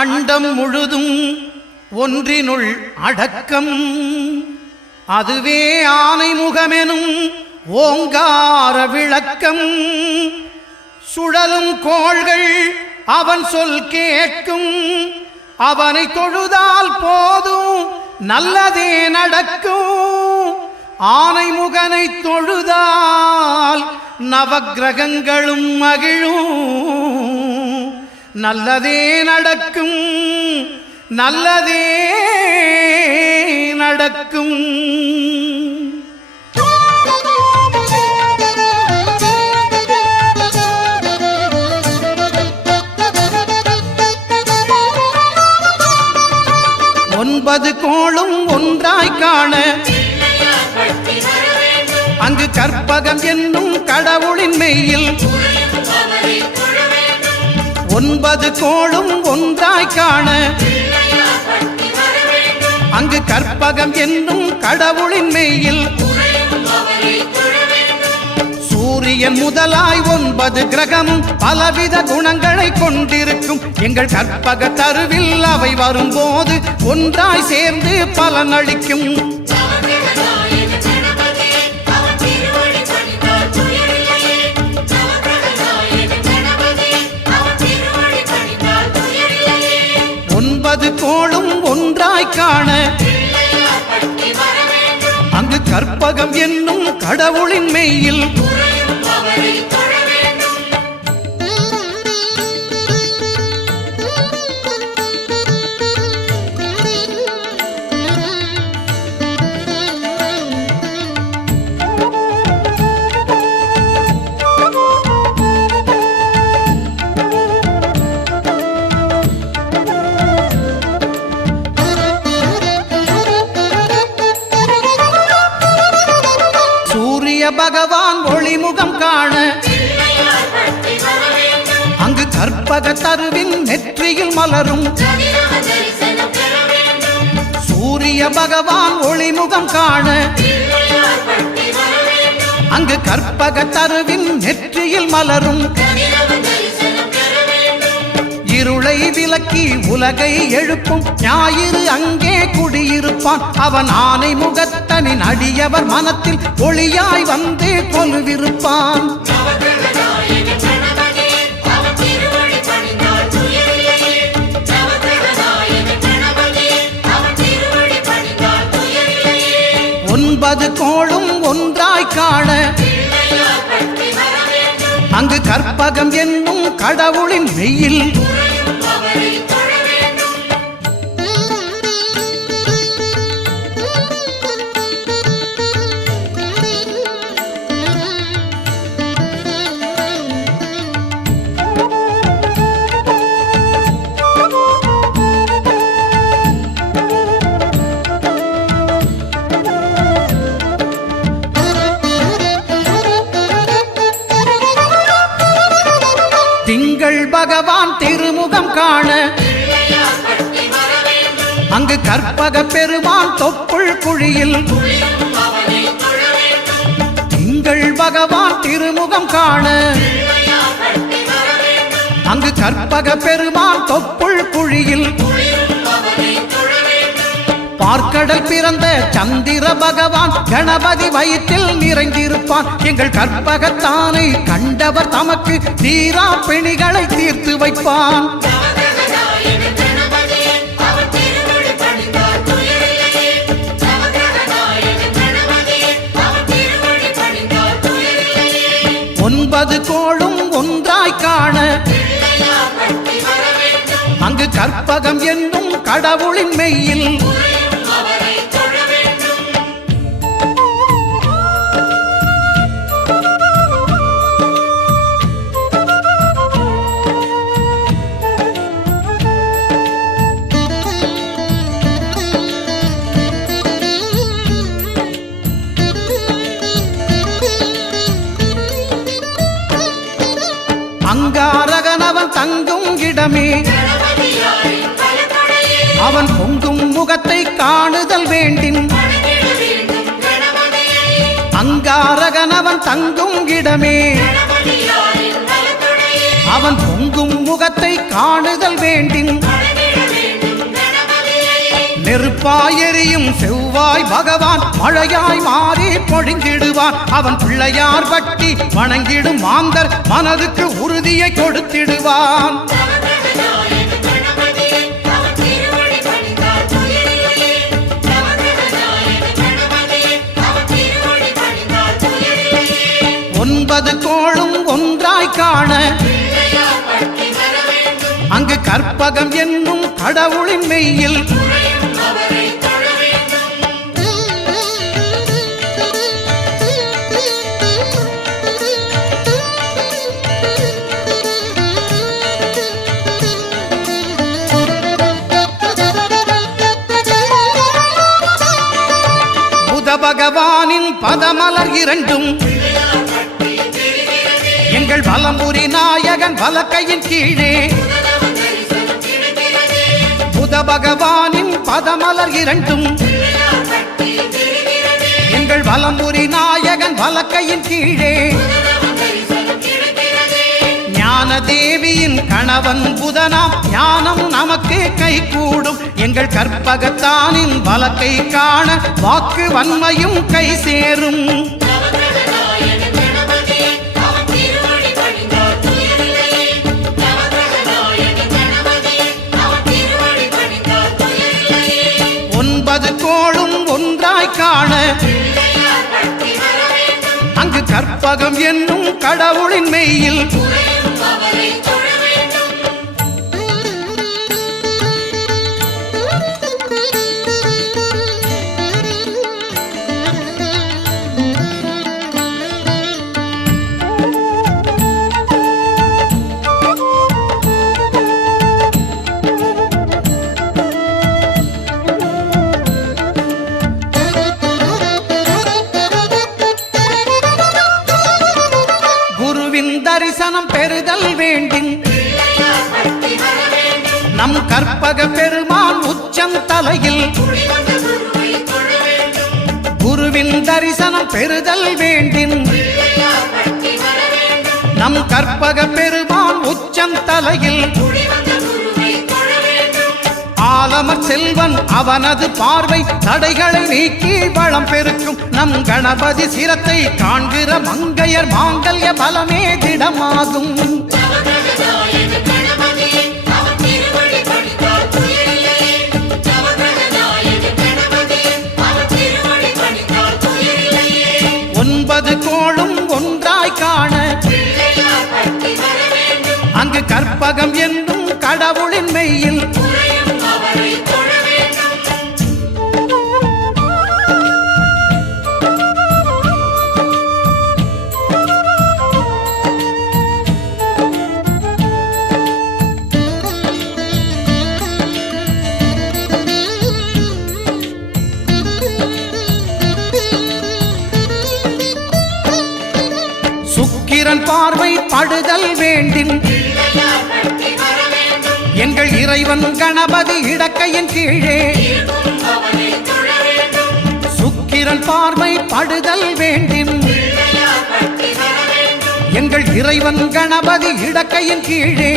அண்டம் முழுதும் ஒன்றினுள் அடக்கம். அதுவே ஆனைமுகமெனும் ஓங்கார விளக்கம். சுழலும் கோள்கள் அவன் சொல் கேட்கும். அவனை தொழுதால் போதும் நல்லதே நடக்கும். ஆனைமுகனை தொழுதால் நவக்கிரகங்களும் மகிழும். நல்லதே நடக்கும், நல்லதே நடக்கும். ஒன்பது கோளும் ஒன்றாய் காண அங்கு கற்பகம் என்னும் கடவுளின் மெய்யில். ஒன்பது கோளும் ஒன்றாய் காண அங்கு கற்பகம் என்னும் கடவுளின் மெய்யில். சூரியன் முதலாய் 9 கிரகமும் பலவித குணங்களை கொண்டிருக்கும். எங்கள் கற்பக தருவில் அவை வரும்போது ஒன்றாய் சேர்ந்து பலனளிக்கும். கோளும் ஒன்றாய் காண அங்கு கற்பகம் என்னும் கடவுளின் மெய்யில். பகவான் ஒளிமுகம் காண அங்கு கற்பக தருவின் நெற்றியில் மலரும். சூரிய பகவான் ஒளிமுகம் காண அங்கு கற்பக தருவின் நெற்றியில் மலரும். இருளை விலக்கி உலகை எழுப்பும் ஞாயிறு அங்கே குடியிருப்பான். அவன் ஆனை முகத்தனின் அடியவர் மனத்தில் ஒளியாய் வந்து கொலுவிருப்பான். ஒன்பது கோளும் ஒன்றாய் காண அங்கு கற்பகம் என்னும் கடவுளின் மெய்யில். திங்கள் பகவான் திருமுகம் காண அங்கு கற்பக பெருமான் தொப்புள் குழியில். திங்கள் பகவான் திருமுகம் காண அங்கு கற்பக பெருமான் தொப்புள் குழியில். பார்க்கடல் பிறந்த சந்திர பகவான் கணபதி வயிற்றில் நிறைந்திருப்பான். எங்கள் கற்பகத்தானை கண்டவர் தமக்கு தீரா பிணிகளை தீர்த்து வைப்பான். ஒன்பது கோளும் ஒன்றாய் காண அங்கு கற்பகம் என்னும் கடவுளின் மெய்யில். அங்காரகனவன் தங்கும் இடமே அவன் பொங்கும் முகத்தை காணுதல் வேண்டின். அங்காரகனவன் தங்கும் இடமே அவன் பொங்கும் முகத்தை காணுதல் வேண்டின். நெருப்பாயெரியும் செவ்வாய் பகவான் மழையாய் மாறி பொழிந்திடுவான். அவன் பிள்ளையார் பட்டி வணங்கிடும் மாந்தர் மனதுக்கு உறுதியை கொடுத்திடுவான். ஒன்பது கோளும் ஒன்றாய் காண அங்கு கற்பகம் என்னும் கடவுளின் மெய்யில் புத பகவானின் பதமலர் இரண்டும் எங்கள் வலம்புரி நாயகன் வலக்கையின் கீழே புத பகவானின் பதமலர் இரண்டும் எங்கள் வலம்புரி நாயகன் வலக்கையின் கீழே ஞான தேவியின் கணவன் புதனாம் ஞானம் நமக்கு கை கூடும். எங்கள் கற்பகத்தானின் வலக்கை காண வாக்கு வன்மையும் கை சேரும். ஒன்பது கோளும் ஒன்றாய் காண அங்கு கற்பகம் என்னும் கடவுளின் மெய்யில் தரிசனம் பெறுதல் வேண்டின் நம் கற்பக பெருமான் உச்சம் தலையில் குருவின் தரிசனம் பெறுதல் வேண்டின் நம் கற்பக பெருமான் உச்சம் தலையில் ஆலமர் செல்வன் அவனது பார்வை தடைகளை நீக்கி வளம் பெருக்கும். நம் கணபதி சிரத்தை காண்கிற மங்கையர் மாங்கல்ய பலமே திடமாகும். ஒன்பது கோளும் ஒன்றாய் காண அங்கு கற்பகம் என்னும் கடவுளின் மெய்யில் சுக்கிரன் பார்வை படுதல் வேண்டின் எங்கள் இறைவன் கணபதி இடக்கையின் கீழே சுக்கிரன் பார்வை படுதல் வேண்டின் எங்கள் இறைவன் கணபதி இடக்கையின் கீழே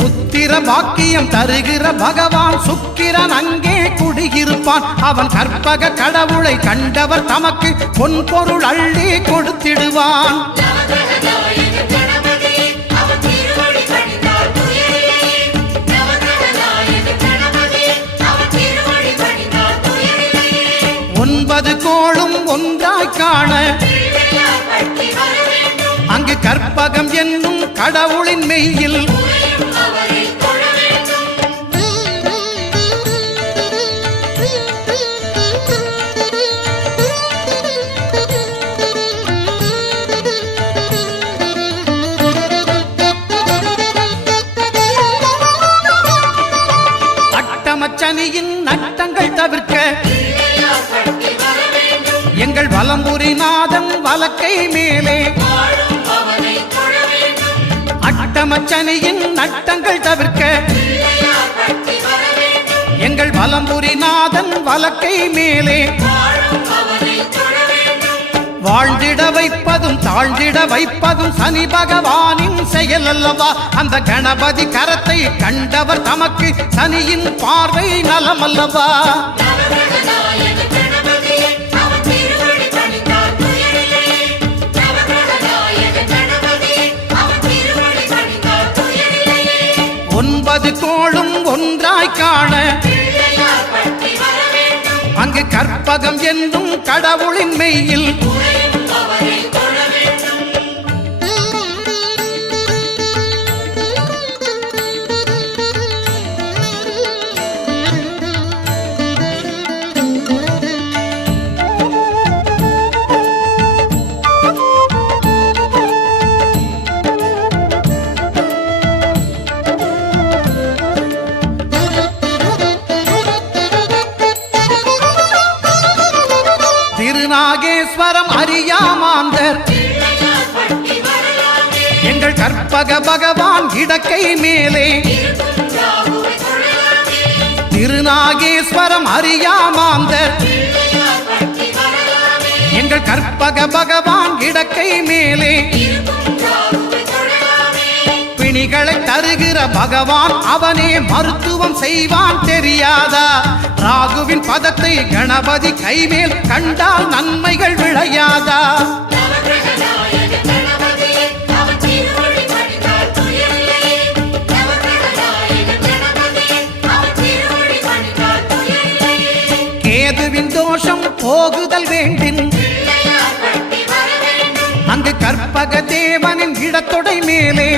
புத்திர பாக்கியம் தருகிற பகவான் சுக்கிரன் அங்கே குடியிருப்பான். அவன் கற்பக கடவுளை கண்டவர் தமக்கு பொன் பொருள் அள்ளி கொடுத்திடுவான். ஒன்பது கோளும் ஒன்றாய் காண அங்கு கற்பகம் என்னும் கடவுளின் மெய்யில் அட்டமச்சனியின் நட்டங்கள் தவிர்க்க எங்கள் வலம்புரி நாதன் வலக்கை மேலே அட்டமச்சனியின் நட்டங்கள் தவிர்க்க எங்கள் வலம்புரி நாதன் வலக்கை மேலே வாழ்ந்திட வைப்பதும் தாழ்ந்திட வைப்பதும் சனி பகவானின் செயல் அல்லவா? அந்த கணபதி கரத்தை கண்டவர் தமக்கு சனியின் பார்வை நலமல்லவா? ஒன்பது கோளும் ஒன்றாய் காண அங்கு கற்பகம் என்னும் கடவுளின் மெய்யில் திருநாகேஸ்வரம் அறியாமாந்தர் எங்கள் கற்பக பகவான் இடக்கை மேலே திருநாகேஸ்வரம் அறியாமாந்தர் எங்கள் கற்பக பகவான் இடக்கை மேலே பிணிகளை தருகிற பகவான் அவனே மருத்துவம் செய்வான் தெரியாதா? ராகுவின் பதத்தை கணபதி கைமேல் கண்டால் நன்மைகள் விளையாதா? கேதுவின் தோஷம் போகுதல் வேண்டின் அங்கு கற்பக தேவனின் இடத்தொடை மேலே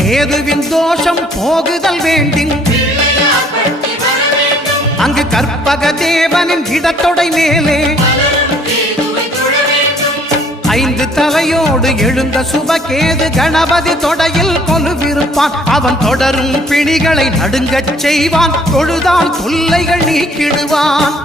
கேதுவின் தோஷம் போகுதல் வேண்டின் அங்கு கற்பக தேவனின் இடத்தொடை மேலே ஐந்து தலையோடு எழுந்த சுபகேது கணபதி தொடையில் கொலுவிருப்பான். அவன் தொடரும் பிணிகளை நடுங்கச் செய்வான். தொழுதால் தொல்லைகள் நீக்கிடுவான்.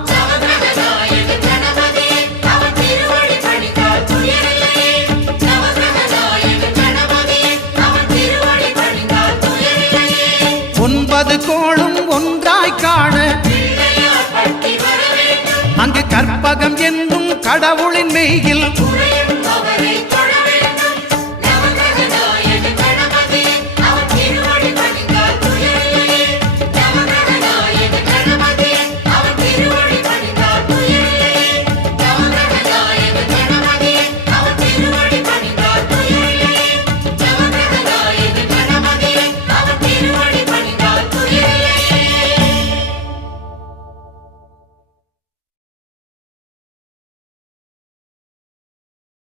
ஒன்பது கோளும் ஒன்றாய் காண அங்கு கற்பகம் என்னும் கடவுளின் மெய்யில்